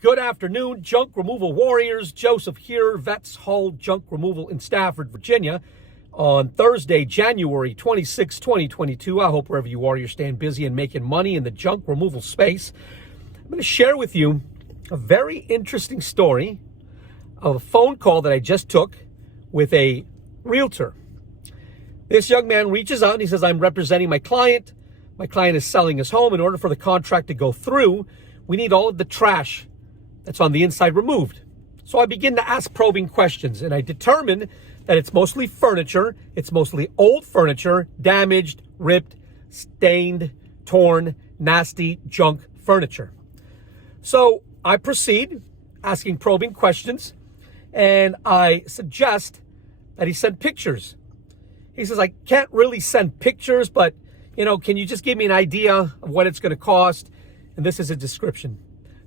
Good afternoon, junk removal warriors. Joseph here, VETS Haul Junk Removal in Stafford, Virginia, on Thursday, January 26, 2022. I hope wherever you are, you're staying busy and making money in the junk removal space. I'm going to share with you a very interesting story of a phone call that I just took with a realtor. This young man reaches out and he says, I'm representing my client. My client is selling his home. In order for the contract to go through, we need all of the trash that's on the inside removed. So I begin to ask probing questions, and I determine that it's mostly furniture. It's mostly old furniture, damaged, ripped, stained, torn, nasty, junk furniture. So I proceed asking probing questions, and I suggest that he send pictures. He says, I can't really send pictures, but, can you just give me an idea of what it's going to cost? And this is a description.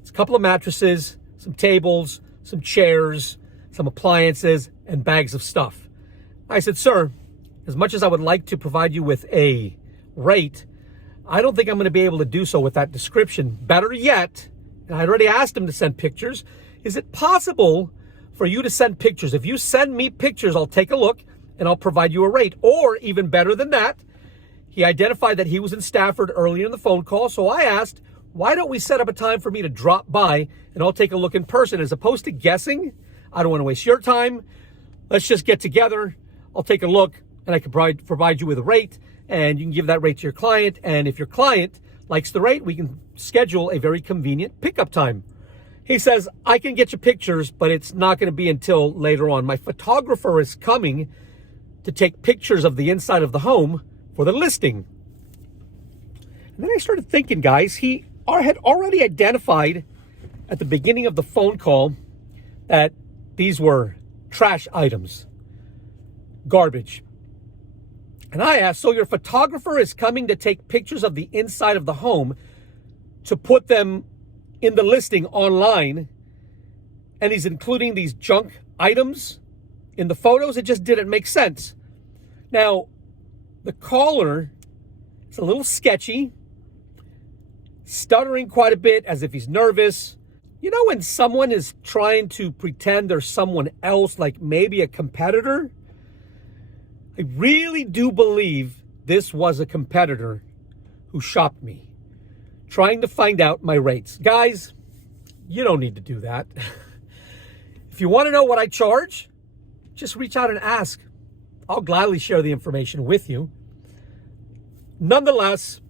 It's a couple of mattresses, some tables, some chairs, some appliances, and bags of stuff. I said, sir, as much as I would like to provide you with a rate, I don't think I'm going to be able to do so with that description. Better yet, and I already asked him to send pictures, is it possible for you to send pictures? If you send me pictures, I'll take a look and I'll provide you a rate. Or even better than that, he identified that he was in Stafford earlier in the phone call, so I asked, why don't we set up a time for me to drop by and I'll take a look in person? As opposed to guessing, I don't want to waste your time. Let's just get together. I'll take a look and I can provide you with a rate, and you can give that rate to your client. And if your client likes the rate, we can schedule a very convenient pickup time. He says, I can get you pictures, but it's not going to be until later on. My photographer is coming to take pictures of the inside of the home for the listing. And then I started thinking, guys, he had already identified at the beginning of the phone call that these were trash items, garbage. And I asked, so your photographer is coming to take pictures of the inside of the home to put them in the listing online, and he's including these junk items in the photos? It just didn't make sense. Now, the caller is a little sketchy, stuttering quite a bit as if he's nervous. You know when someone is trying to pretend they're someone else, like maybe a competitor? I really do believe this was a competitor who shopped me, trying to find out my rates. Guys, you don't need to do that. If you want to know what I charge, just reach out and ask. I'll gladly share the information with you. Nonetheless,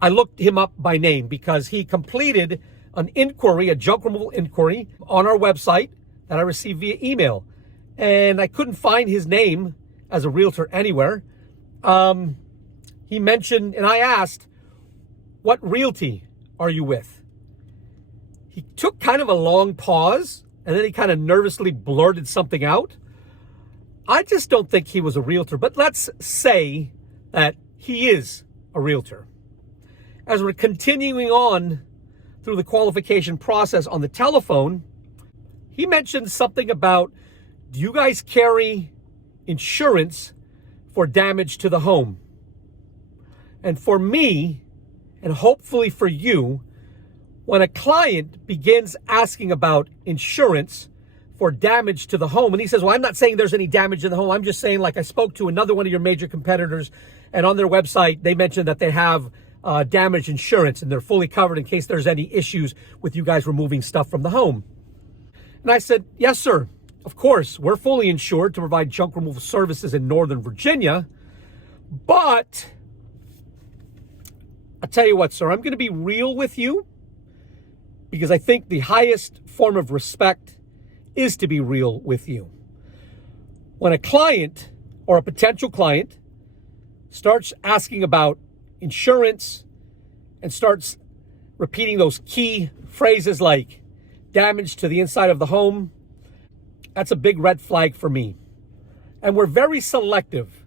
I looked him up by name because he completed an inquiry, a junk removal inquiry on our website that I received via email. And I couldn't find his name as a realtor anywhere. He mentioned, and I asked, what realty are you with? He took kind of a long pause, and then he kind of nervously blurted something out. I just don't think he was a realtor, but let's say that he is a realtor. As we're continuing on through the qualification process on the telephone, he mentioned something about, do you guys carry insurance for damage to the home? And for me, and hopefully for you, when a client begins asking about insurance for damage to the home, and he says, well, I'm not saying there's any damage in the home. I'm just saying, like, I spoke to another one of your major competitors, and on their website, they mentioned that they have damage insurance and they're fully covered in case there's any issues with you guys removing stuff from the home. And I said, yes, sir. Of course, we're fully insured to provide junk removal services in Northern Virginia. But I'll tell you what, sir, I'm going to be real with you because I think the highest form of respect is to be real with you. When a client or a potential client starts asking about insurance and starts repeating those key phrases like damage to the inside of the home, that's a big red flag for me. And we're very selective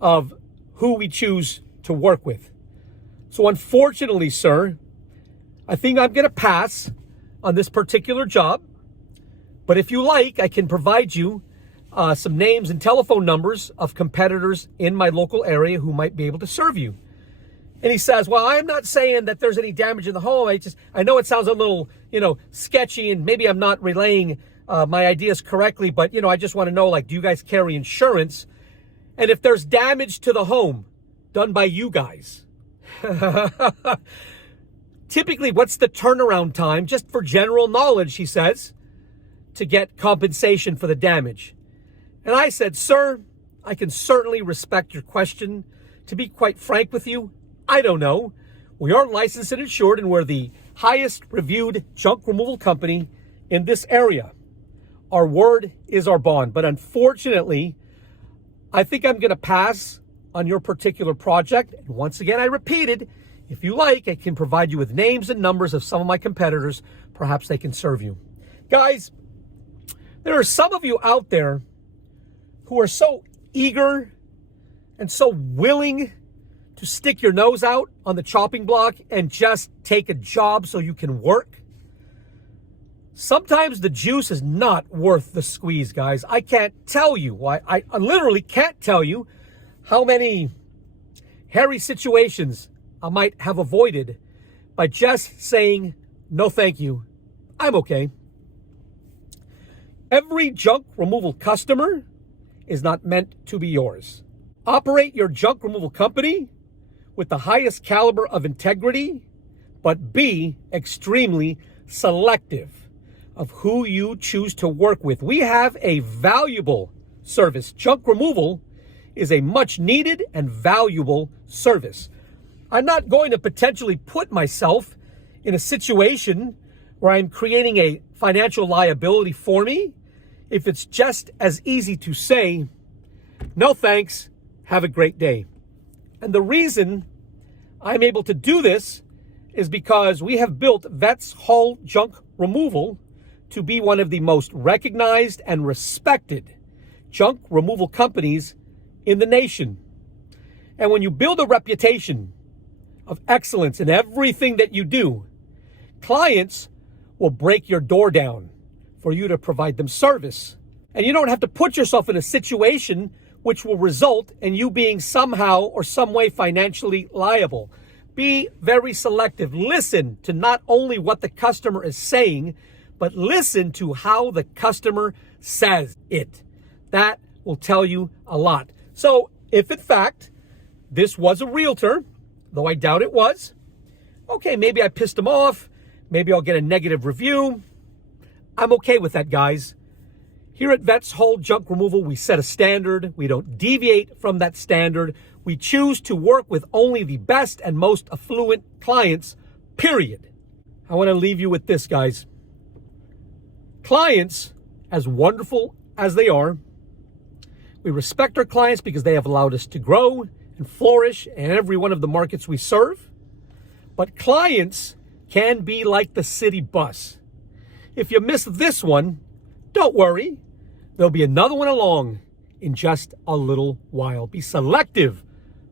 of who we choose to work with. So unfortunately, sir, I think I'm going to pass on this particular job. But if you like, I can provide you some names and telephone numbers of competitors in my local area who might be able to serve you. And he says, well, I'm not saying that there's any damage in the home. I know it sounds a little, sketchy, and maybe I'm not relaying my ideas correctly, but, I just want to know, do you guys carry insurance? And if there's damage to the home done by you guys, typically, what's the turnaround time, just for general knowledge, he says, to get compensation for the damage? And I said, sir, I can certainly respect your question. To be quite frank with you, I don't know. We are licensed and insured, and we're the highest reviewed junk removal company in this area. Our word is our bond. But unfortunately, I think I'm going to pass on your particular project. And once again, I repeated, if you like, I can provide you with names and numbers of some of my competitors. Perhaps they can serve you. Guys, there are some of you out there who are so eager and so willing to stick your nose out on the chopping block and just take a job so you can work. Sometimes the juice is not worth the squeeze, guys. I can't tell you. I literally can't tell you how many hairy situations I might have avoided by just saying, no, thank you. I'm okay. Every junk removal customer is not meant to be yours. Operate your junk removal company with the highest caliber of integrity, but be extremely selective of who you choose to work with. We have a valuable service. Junk removal is a much needed and valuable service. I'm not going to potentially put myself in a situation where I'm creating a financial liability for me if it's just as easy to say, no thanks, have a great day. And the reason I'm able to do this is because we have built VETS Hull Junk Removal to be one of the most recognized and respected junk removal companies in the nation. And when you build a reputation of excellence in everything that you do, clients will break your door down for you to provide them service. And you don't have to put yourself in a situation which will result in you being somehow or some way financially liable. Be very selective. Listen to not only what the customer is saying, but listen to how the customer says it. That will tell you a lot. So if in fact this was a realtor, though I doubt it was, okay, maybe I pissed him off. Maybe I'll get a negative review. I'm okay with that, guys. Here at VETS Hull Junk Removal, we set a standard. We don't deviate from that standard. We choose to work with only the best and most affluent clients, period. I want to leave you with this, guys. Clients, as wonderful as they are, we respect our clients because they have allowed us to grow and flourish in every one of the markets we serve. But clients can be like the city bus. If you miss this one, don't worry. There'll be another one along in just a little while. Be selective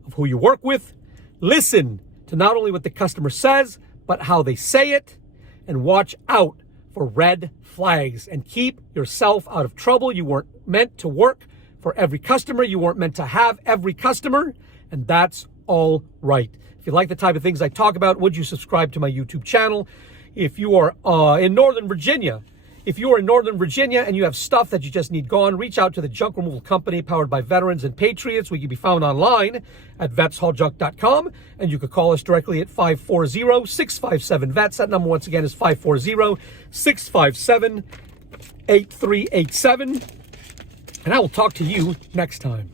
of who you work with. Listen to not only what the customer says, but how they say it. And watch out for red flags. And keep yourself out of trouble. You weren't meant to work for every customer. You weren't meant to have every customer. And that's all right. If you like the type of things I talk about, would you subscribe to my YouTube channel? If you are in Northern Virginia, and you have stuff that you just need gone, reach out to the Junk Removal Company powered by veterans and patriots. We can be found online at VETSHullJunk.com, and you could call us directly at 540-657-VETS. That number, once again, is 540-657-8387. And I will talk to you next time.